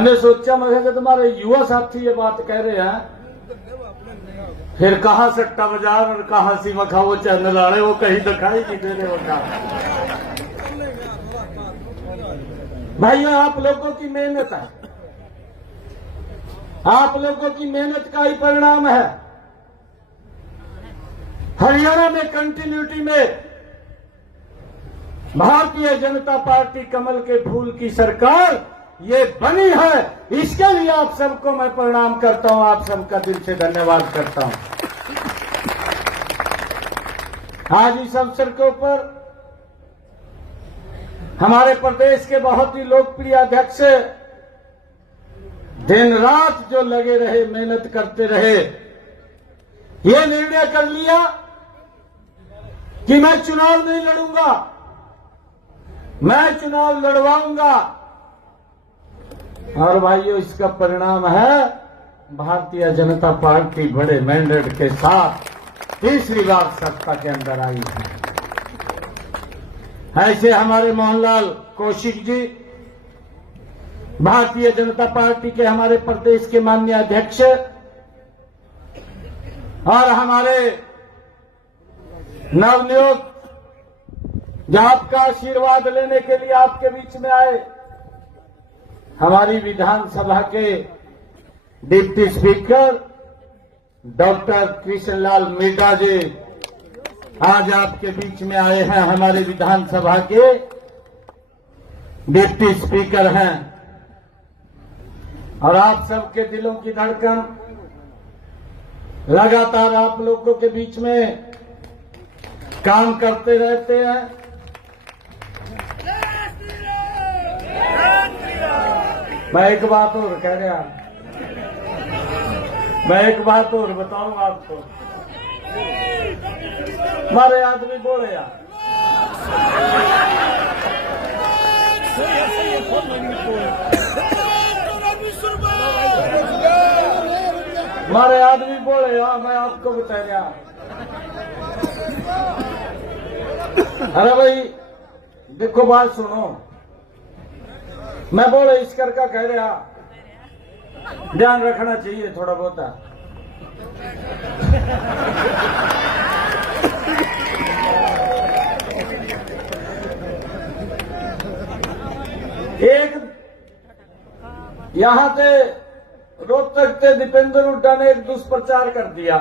मैंने सोचा मैं कि तुम्हारे युवा साथी ये बात कह रहे हैं, फिर कहाँ सट्टा बाजार और कहाँ सीमा खाओ चैनल आ रहे, वो कहीं दिखाई नहीं दे रहे होगा। भाइयों, आप लोगों की मेहनत है, आप लोगों की मेहनत का ही परिणाम है। हरियाणा में कंटिन्यूटी में भारतीय जनता पार्टी कमल के फूल की सरकार ये बनी है। इसके लिए आप सबको मैं प्रणाम करता हूं, आप सबका दिल से धन्यवाद करता हूं। आज इस अवसर के ऊपर हमारे प्रदेश के बहुत ही लोकप्रिय अध्यक्ष दिन रात जो लगे रहे, मेहनत करते रहे, ये निर्णय कर लिया कि मैं चुनाव नहीं लड़ूंगा, मैं चुनाव लड़वाऊंगा। और भाइयों, इसका परिणाम है भारतीय जनता पार्टी बड़े मैंडेट के साथ तीसरी बार सत्ता के अंदर आई है। ऐसे हमारे मोहनलाल कौशिक जी, भारतीय जनता पार्टी के हमारे प्रदेश के माननीय अध्यक्ष, और हमारे नवनियुक्त जो आपका आशीर्वाद लेने के लिए आपके बीच में आए, हमारी विधानसभा के deputy speaker doctor Krishnalal Meena ji आज आपके बीच में आए हैं, हमारे विधानसभा के डिप्टी स्पीकर हैं। और आप सबके दिलों की धड़कन लगातार आप लोगों के बीच में काम करते रहते हैं। मैं एक बात और कह रहा, मैं एक बात और बताऊं आपको, हमारे आदमी बोले यार, हमारे आदमी बोले यार, मैं आपको बता रहा। अरे भाई देखो, बात सुनो, मैं बोले इस कर का कह रहा, ध्यान रखना चाहिए थोड़ा बहुत। एक यहां से रोहतक से दीपेंद्र हुड्डा ने एक दुष्प्रचार कर दिया।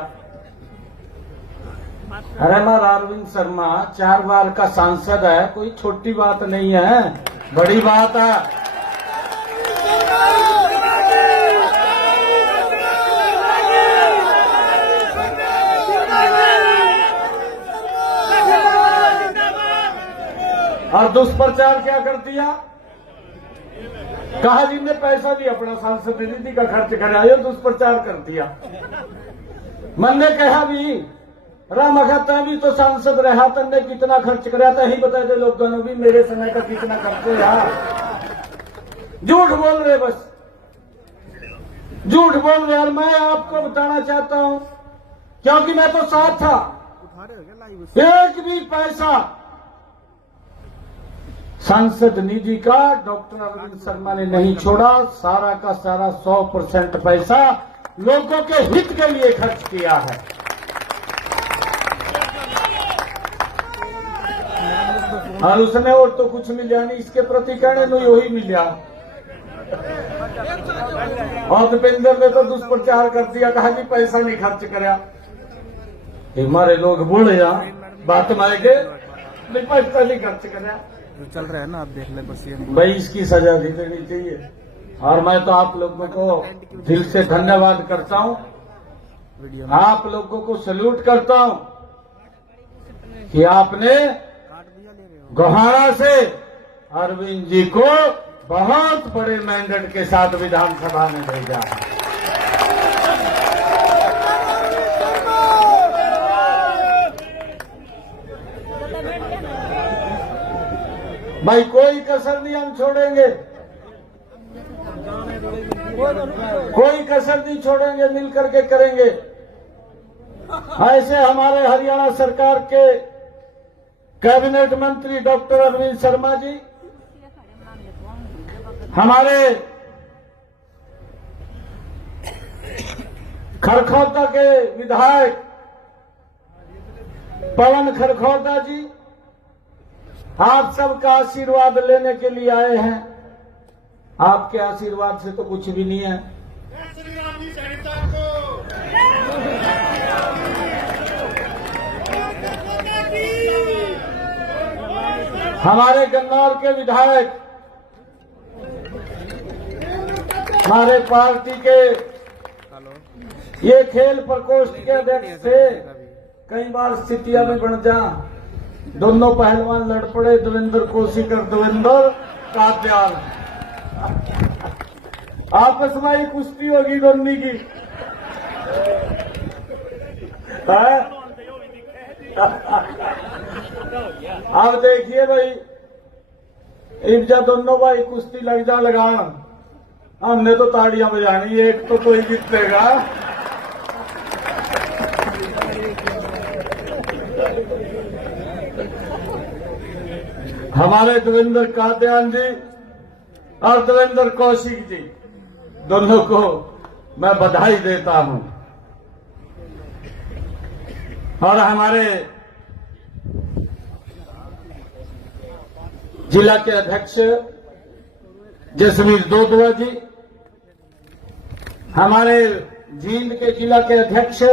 अरे हमारा अरविंद शर्मा 4 बार का सांसद है, कोई छोटी बात नहीं है, बड़ी बात है। और दुष्प्रचार क्या कर दिया, कहा जी ने पैसा भी अपना सांसद निधि का खर्च कराया, दुष्प्रचार कर दिया। मैंने कहा भी राम खाता भी तो सांसद रहा, तन्ने कितना खर्च कराया था, ही बता दे लोगों ने भी मेरे समय का कितना खर्च रहा। झूठ बोल रहे, बस झूठ बोल रहे। और मैं आपको बताना चाहता हूं, क्योंकि मैं तो साथ था, एक भी पैसा सांसद निधि का डॉक्टर अरविंद शर्मा ने नहीं छोड़ा। सारा का सारा 100% पैसा लोगों के हित के लिए खर्च किया है। और उसने और तो कुछ मिला नहीं, इसके प्रति कहने नहीं वही मिला। और दीपेंद्र ने तो दुष्प्रचार कर दिया, कहा कि पैसा नहीं खर्च कराया। हमारे लोग बोले यार बात मायके पैसा नहीं खर्च कराया, जो चल रहा है ना, आप देख ले बस। ये भाई इसकी सजा भी देनी चाहिए। और मैं तो आप लोगों को दिल से धन्यवाद करता हूं, आप लोगों को सैल्यूट करता हूं कि आपने गोहाना से अरविंद जी को बहुत बड़े मैंडेट के साथ विधानसभा में भेजा। भाई कोई कसर नहीं हम छोड़ेंगे, कोई कसर नहीं छोड़ेंगे, मिल करके करेंगे। ऐसे हमारे हरियाणा सरकार के कैबिनेट मंत्री डॉक्टर अरविंद शर्मा जी, हमारे खरखौता के विधायक पवन खरखौता जी, आप सबका आशीर्वाद लेने के लिए आए हैं। आपके आशीर्वाद से तो कुछ भी नहीं है। हमारे गन्नौर के विधायक, हमारे पार्टी के ये खेल प्रकोष्ठ के अध्यक्ष थे। कई बार स्थितियां भी बन जा, दोनों पहलवान लड़ पड़े, देवेंद्र कोशिकर देवेंद्र कात्याल, आपस में ही कुश्ती होगी दोनों की। अब देखिए भाई, इब्जा दोनों भाई कुश्ती लग जा लगान, हमने तो ताड़ियां बजानी, एक तो कोई जीतेगा। हमारे देवेंद्र कात्याल जी और देवेंद्र कौशिक जी दोनों को मैं बधाई देता हूं। और हमारे जिला के अध्यक्ष जसवीर दोदुआ जी, हमारे जींद के जिला के अध्यक्ष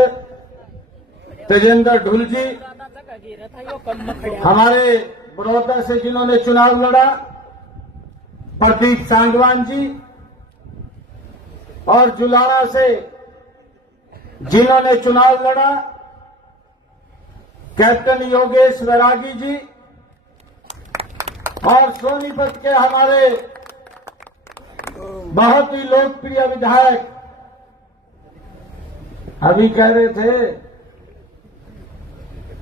तेजेंद्र ढुल जी, हमारे बड़ौदा से जिन्होंने चुनाव लड़ा प्रदीप सांगवान जी, और जुलाना से जिन्होंने चुनाव लड़ा कैप्टन योगेश वैरागी जी, और सोनीपत के हमारे बहुत ही लोकप्रिय विधायक, अभी कह रहे थे,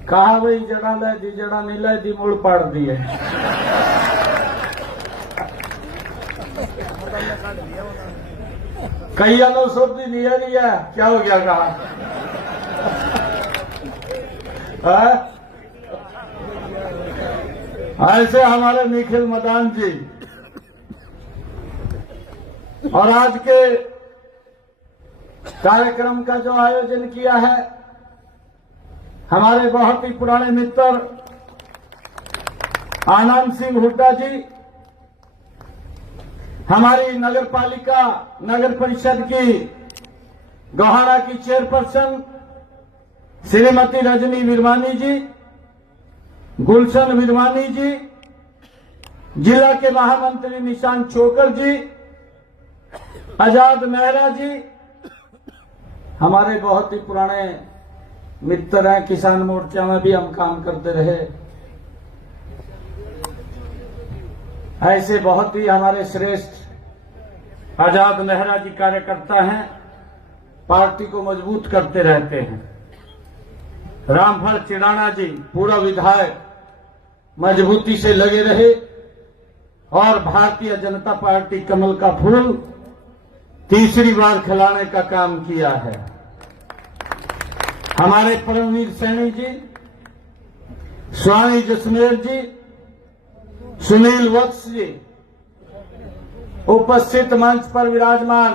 कहा भाई जड़ा ले दी, जड़ा नहीं ले दी, मुड़ पाड़ दिए। कई अनुसूची लिया लिया, क्या हो गया कहा? ऐसे हमारे निखिल मदान जी, और आज के कार्यक्रम का जो आयोजन किया है हमारे बहुत ही पुराने मित्र आनंद सिंह हुड्डा जी, हमारी नगर पालिका नगर परिषद की गोहाना की चेयरपर्सन श्रीमती रजनी विरवानी जी, गुलशन विरवानी जी, जिला के महामंत्री निशांत चोकर जी, आजाद मेहरा जी, हमारे बहुत ही पुराने मित्र हैं, किसान मोर्चा में भी हम काम करते रहे। ऐसे बहुत ही हमारे श्रेष्ठ आजाद मेहरा जी कार्यकर्ता हैं, पार्टी को मजबूत करते रहते हैं। रामफल चिड़ाना जी पूरा विधायक मजबूती से लगे रहे और भारतीय जनता पार्टी कमल का फूल तीसरी बार खिलाने का काम किया है। हमारे परमवीर सैनी जी, स्वामी जसमेर जी, सुनील वत्स जी, उपस्थित मंच पर विराजमान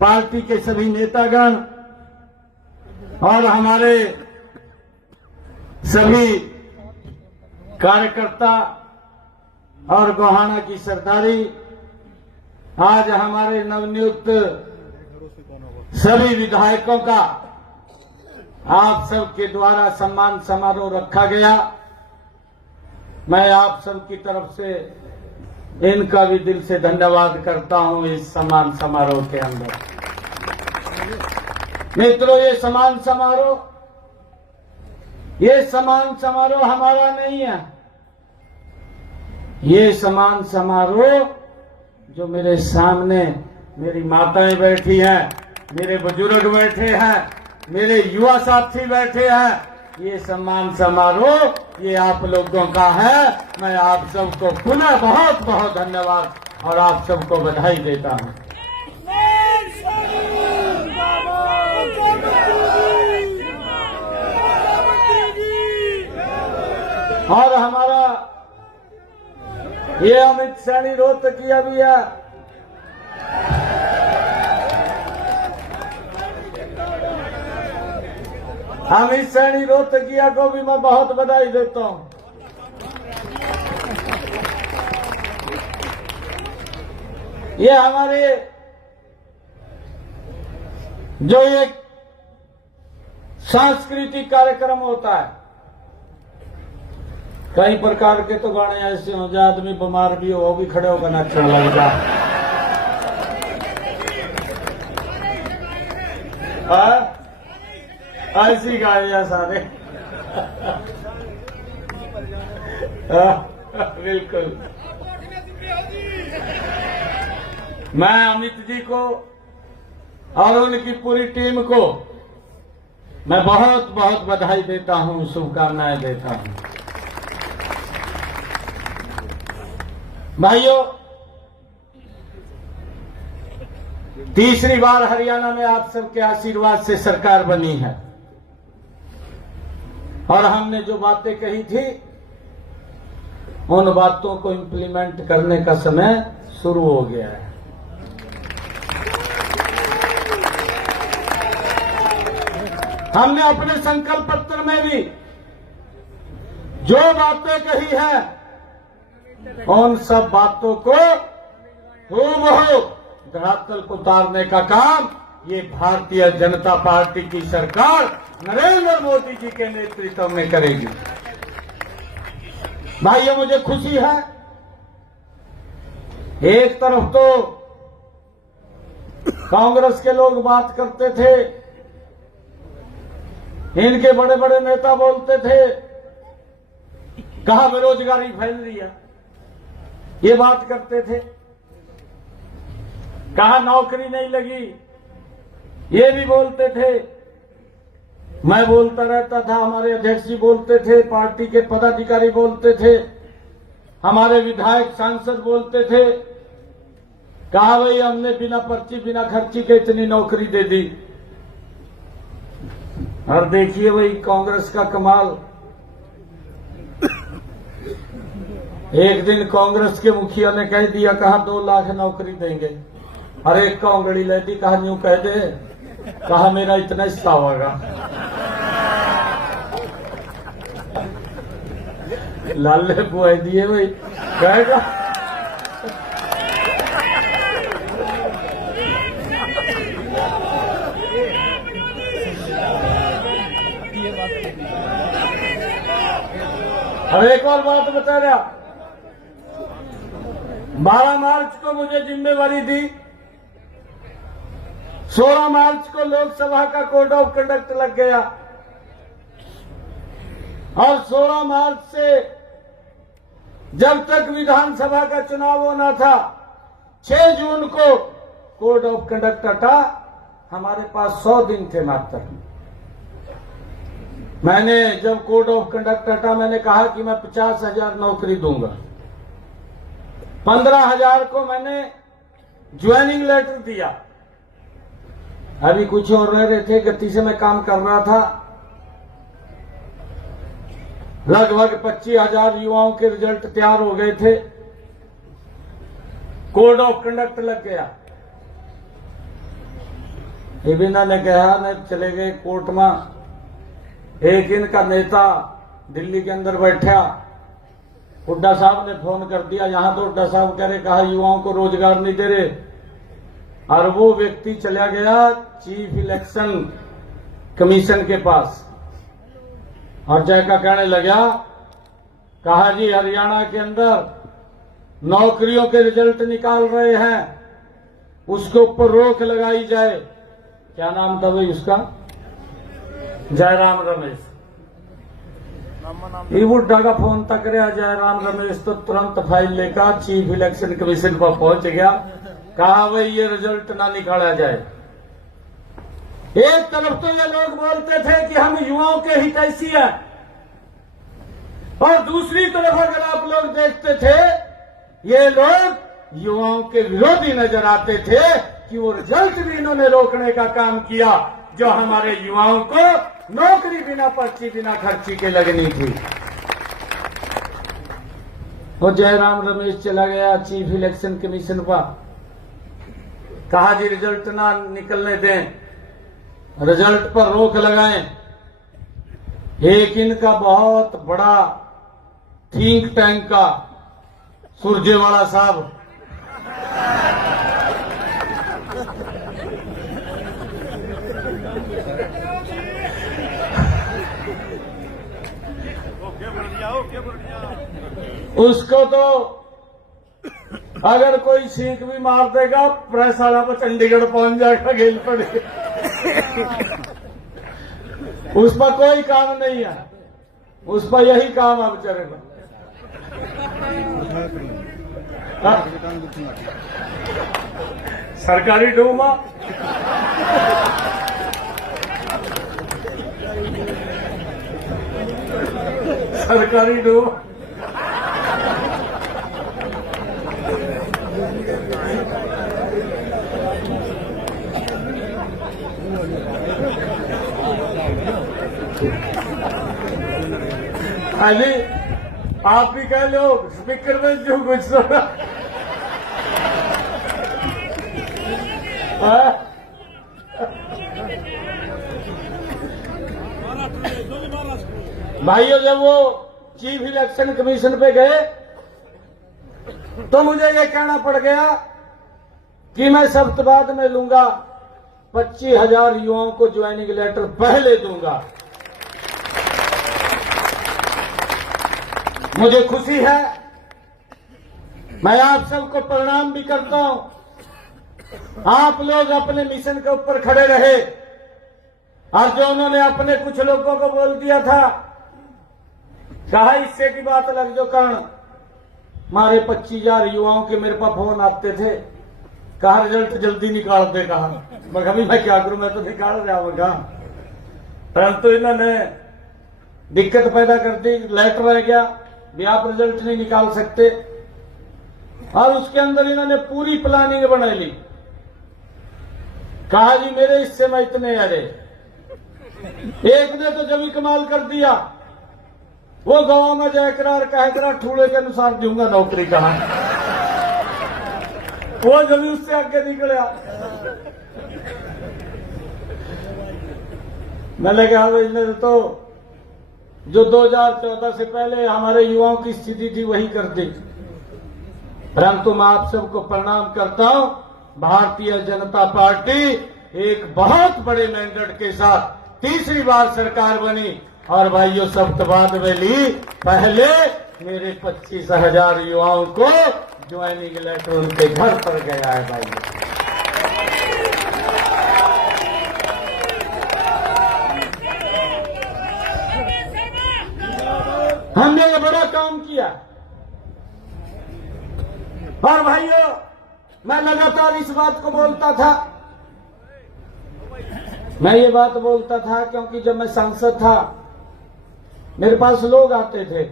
पार्टी के सभी नेतागण और हमारे सभी कार्यकर्ता और गोहाना की सरदारी, आज हमारे नवनियुक्त सभी विधायकों का आप सबके द्वारा सम्मान समारोह रखा गया। मैं आप सबकी तरफ से इनका भी दिल से धन्यवाद करता हूं। इस सम्मान समारोह के अंदर मित्रों, ये सम्मान समारोह हमारा नहीं है। ये सम्मान समारोह जो मेरे सामने मेरी माताएं बैठी हैं, मेरे बुजुर्ग बैठे हैं, मेरे युवा साथी बैठे हैं, ये सम्मान समारोह ये आप लोगों का है। मैं आप सबको पुनः बहुत बहुत धन्यवाद और आप सबको बधाई देता हूं। और हमारा ये अमित सैनी रोहतकिया भी है, अमित सैनी रोहतकिया को भी मैं बहुत बधाई देता हूं। ये हमारे जो एक सांस्कृतिक कार्यक्रम होता है, कई प्रकार के तो गाने ऐसे हो जाए आदमी बीमार भी हो वो भी खड़े होकर नाचने लग जाए। ऐसी गाड़ियां सारे बिल्कुल। मैं अमित जी को और उनकी पूरी टीम को मैं बहुत बहुत बधाई देता हूं, शुभकामनाएं देता हूं। भाइयों, तीसरी बार हरियाणा में आप सबके आशीर्वाद से सरकार बनी है और हमने जो बातें कही थी उन बातों को इम्प्लीमेंट करने का समय शुरू हो गया है। हमने अपने संकल्प पत्र में भी जो बातें कही हैं उन सब बातों को हूबहू धरातल को उतारने का काम ये भारतीय जनता पार्टी की सरकार नरेंद्र मोदी जी के नेतृत्व में करेगी। भाइयों, मुझे खुशी है, एक तरफ तो कांग्रेस के लोग बात करते थे, इनके बड़े बड़े नेता बोलते थे कहां बेरोजगारी फैल रही है, ये बात करते थे, कहां नौकरी नहीं लगी, ये भी बोलते थे। मैं बोलता रहता था, हमारे अध्यक्ष जी बोलते थे, पार्टी के पदाधिकारी बोलते थे, हमारे विधायक सांसद बोलते थे, कहा भाई हमने बिना पर्ची बिना खर्ची के इतनी नौकरी दे दी। और देखिए भाई कांग्रेस का कमाल, एक दिन कांग्रेस के मुखिया ने कह दिया, कहा 2 लाख नौकरी देंगे। हर एक का उंगली ले दी, कहा न्यू कह दे, कहा मेरा इतना हिस्सा होगा। लाले बुआई दिए भाई, कहेगा अब एक और बात बता रहा, 12 मार्च को मुझे जिम्मेवारी दी, 16 मार्च को लोकसभा का कोड ऑफ कंडक्ट लग गया और 16 मार्च से जब तक विधानसभा का चुनाव होना था 6 जून को कोड ऑफ कंडक्ट हटा। हमारे पास 100 दिन थे मात्र। मैंने जब कोड ऑफ कंडक्ट हटा मैंने कहा कि मैं 50,000 नौकरी दूंगा। 15,000 को मैंने ज्वाइनिंग लेटर दिया। अभी कुछ और रह रहे थे, गति से मैं काम कर रहा था। लगभग 25,000 युवाओं के रिजल्ट तैयार हो गए थे, कोड ऑफ कंडक्ट लग गया। इबिना ने कहा, न चले गए कोर्ट में। एक इनका नेता दिल्ली के अंदर बैठा, हुड्डा साहब ने फोन कर दिया, यहां तो हुड्डा साहब कह रहे, कहा युवाओं को रोजगार नहीं दे रहे। और वो व्यक्ति चला गया चीफ इलेक्शन कमीशन के पास और जाकर कहने लगा, कहा जी हरियाणा के अंदर नौकरियों के रिजल्ट निकाल रहे हैं, उसके ऊपर रोक लगाई जाए। क्या नाम था भाई उसका? जयराम रमेश। ये बुड्ढा का फोन तक रहा, जयराम रमेश तो तुरंत फाइल लेकर चीफ इलेक्शन कमीशन पर पहुंच गया। कहा भाई ये रिजल्ट ना निकाला जाए। एक तरफ तो ये लोग बोलते थे कि हम युवाओं के हितैषी हैं और दूसरी तरफ अगर आप लोग देखते थे ये लोग युवाओं के विरोधी नजर आते थे कि वो रिजल्ट भी इन्होंने रोकने का काम किया जो हमारे युवाओं को नौकरी बिना पर्ची बिना खर्ची के लगनी थी। वो जयराम रमेश चला गया चीफ इलेक्शन कमीशन पर, कहा जी रिजल्ट ना निकलने दें, रिजल्ट पर रोक लगाएं। एक इनका बहुत बड़ा थिंक टैंक का सुरजेवाला साहब उसको तो अगर कोई सीख भी मार देगा प्रेस वाला पर चंडीगढ़ पहुंच जाएगा गेल पड़े। उस पर कोई काम नहीं है, उस पर यही काम अब चलेगा। सरकारी डूमा सरकारी डूमा खाली आप ही कह लो स्पीकर में जो कुछ सुना। भाइयों, जब वो चीफ इलेक्शन कमीशन पे गए तो मुझे ये कहना पड़ गया कि मैं सप्ताहबाद में लूंगा 25,000 युवाओं को ज्वाइनिंग लेटर पहले दूंगा। मुझे खुशी है, मैं आप सबको प्रणाम भी करता हूं। आप लोग अपने मिशन के ऊपर खड़े रहे और जो उन्होंने अपने कुछ लोगों को बोल दिया था, कहा इससे की बात लग जो कारण मारे 25,000 युवाओं के मेरे पास फोन आते थे, कहा रिजल्ट जल्दी निकाल दे। कहा मैं क्या करूं, मैं तो निकाल रहा हूं। परंतु इन्होंने दिक्कत पैदा कर दी, लेटर रह गया भी आप रिजल्ट नहीं निकाल सकते। और उसके अंदर इन्होंने पूरी प्लानिंग बना ली। कहा जी मेरे हिस्से में इतने अरे, एक ने तो जमी कमाल कर दिया, वो गांव में जयकरार कहकरा ठूड़े के अनुसार दूंगा नौकरी। कहा वो जमी उससे आगे निकला। मैंने कहा भाई तो जो 2014 से पहले हमारे युवाओं की स्थिति थी वही कर दी। परंतु मैं आप सबको प्रणाम करता हूं, भारतीय जनता पार्टी एक बहुत बड़े मैंडेट के साथ तीसरी बार सरकार बनी और भाइयों सप्ताहबाद में ली पहले मेरे 25,000 युवाओं को ज्वाइनिंग लेटर उनके घर पर गया है। भाइयों हमने ये बड़ा काम किया। और भाइयों मैं लगातार इस बात को बोलता था, मैं ये बात बोलता था क्योंकि जब मैं सांसद था मेरे पास लोग आते थे,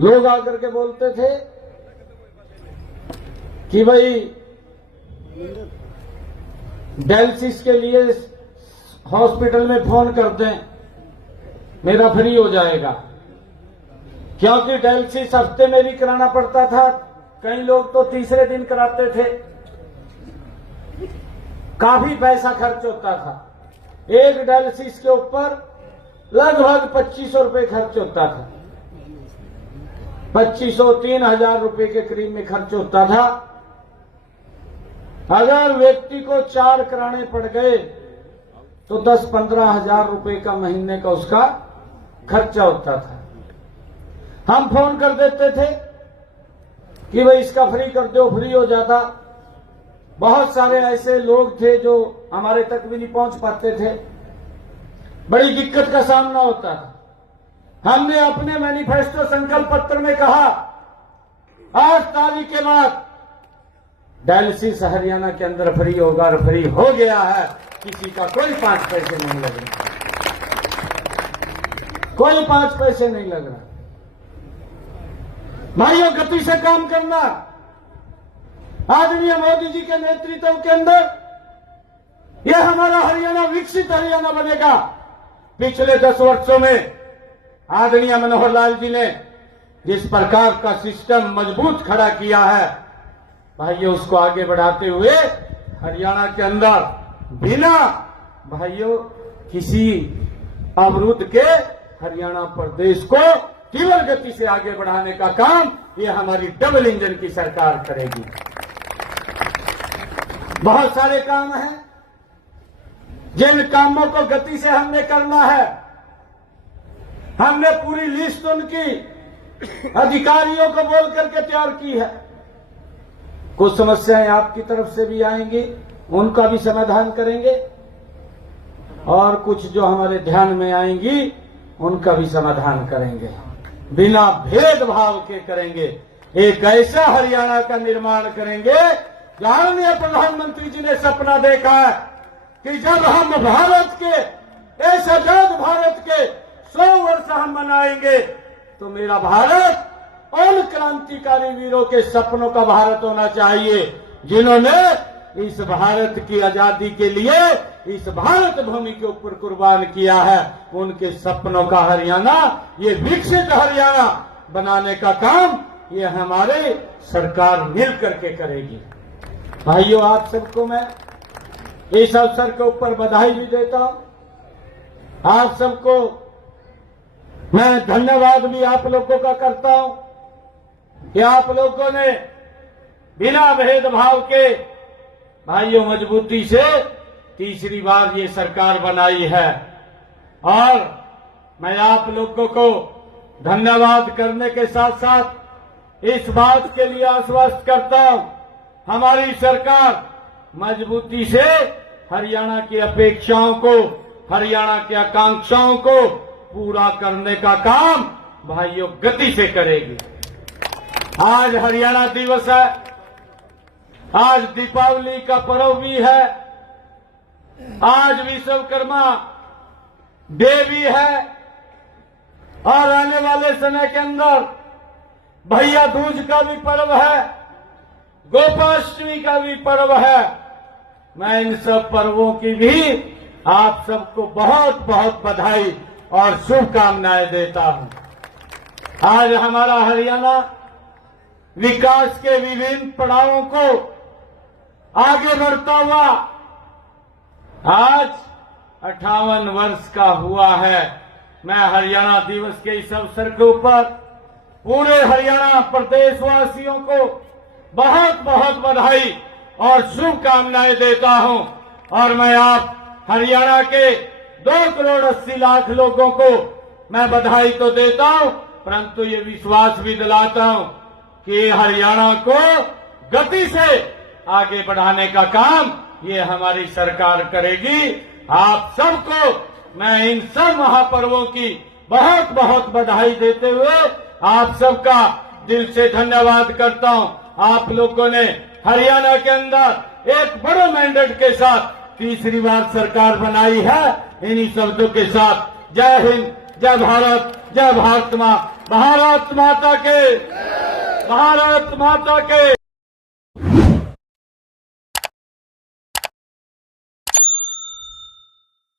लोग आकर के बोलते थे कि भाई डायलिसिस के लिए हॉस्पिटल में फोन कर दें, मेरा फ्री हो जाएगा। क्योंकि डायलिसिस हफ्ते में भी कराना पड़ता था, कई लोग तो तीसरे दिन कराते थे, काफी पैसा खर्च होता था। एक डायलिसिस के ऊपर लगभग 2,500 रुपए खर्च होता था, 2,500-3,000 रुपए के करीब में खर्च होता था। अगर व्यक्ति को 4 कराने पड़ गए तो 10-15 हजार रुपए का महीने का उसका खर्चा होता था। हम फोन कर देते थे कि भाई इसका फ्री कर दो, फ्री हो जाता। बहुत सारे ऐसे लोग थे जो हमारे तक भी नहीं पहुंच पाते थे, बड़ी दिक्कत का सामना होता था। हमने अपने मैनिफेस्टो संकल्प पत्र में कहा 8 तारीख के बाद डायलिसिस हरियाणा के अंदर फ्री होगा, और फ्री हो गया है। किसी का कोई 5 पैसे नहीं लग रहा, कोई 5 पैसे नहीं लग रहा। भाइयों गति से काम करना। आदरणीय मोदी जी के नेतृत्व के अंदर यह हमारा हरियाणा विकसित हरियाणा बनेगा। पिछले 10 वर्षों में आदरणीय मनोहर लाल जी ने जिस प्रकार का सिस्टम मजबूत खड़ा किया है, भाइयों उसको आगे बढ़ाते हुए हरियाणा के अंदर बिना भाइयों किसी अवरुद्ध के हरियाणा प्रदेश को तीव्र गति से आगे बढ़ाने का काम ये हमारी डबल इंजन की सरकार करेगी। बहुत सारे काम हैं जिन कामों को गति से हमने करना है। हमने पूरी लिस्ट उनकी अधिकारियों को बोल करके तैयार की है। कुछ समस्याएं आपकी तरफ से भी आएंगी, उनका भी समाधान करेंगे, और कुछ जो हमारे ध्यान में आएंगी उनका भी समाधान करेंगे। बिना भेदभाव के करेंगे। एक ऐसा हरियाणा का निर्माण करेंगे जहां माननीय प्रधानमंत्री जी ने सपना देखा है कि जब हम भारत के इस आजाद भारत के 100 वर्ष हम मनाएंगे तो मेरा भारत उन क्रांतिकारी वीरों के सपनों का भारत होना चाहिए जिन्होंने इस भारत की आजादी के लिए इस भारत भूमि के ऊपर कुर्बान किया है। उनके सपनों का हरियाणा, ये विकसित हरियाणा बनाने का काम ये हमारे सरकार मिल करके करेगी। भाइयों, आप सबको मैं इस अवसर के ऊपर बधाई भी देता हूं। आप सबको मैं धन्यवाद भी आप लोगों का करता हूं कि आप लोगों ने बिना भेदभाव के भाइयों मजबूती से तीसरी बार ये सरकार बनाई है। और मैं आप लोगों को धन्यवाद करने के साथ साथ इस बात के लिए आश्वस्त करता हूं, हमारी सरकार मजबूती से हरियाणा की अपेक्षाओं को, हरियाणा की आकांक्षाओं को पूरा करने का काम भाइयों गति से करेगी। आज हरियाणा दिवस है, आज दीपावली का पर्व भी है, आज विश्वकर्मा डे भी है, और आने वाले समय के अंदर भैया दूज का भी पर्व है, गोपाष्टमी का भी पर्व है। मैं इन सब पर्वों की भी आप सबको बहुत बहुत बधाई और शुभकामनाएं देता हूं। आज हमारा हरियाणा विकास के विभिन्न पड़ावों को आगे बढ़ता हुआ आज 58 वर्ष का हुआ है। मैं हरियाणा दिवस के इस अवसर के ऊपर पूरे हरियाणा प्रदेशवासियों को बहुत बहुत बधाई और शुभकामनाएं देता हूं। और मैं आप हरियाणा के 2 करोड़ 80 लाख लोगों को मैं बधाई तो देता हूं, परंतु ये विश्वास भी दिलाता हूं कि हरियाणा को गति से आगे बढ़ाने का काम ये हमारी सरकार करेगी। आप सबको मैं इन सब महापर्वों की बहुत बहुत बधाई देते हुए आप सबका दिल से धन्यवाद करता हूं। आप लोगों ने हरियाणा के अंदर एक बड़े मैंडेट के साथ तीसरी बार सरकार बनाई है। इन्हीं शब्दों के साथ जय हिंद, जय भारत, जय भारत माता के, भारत माता के।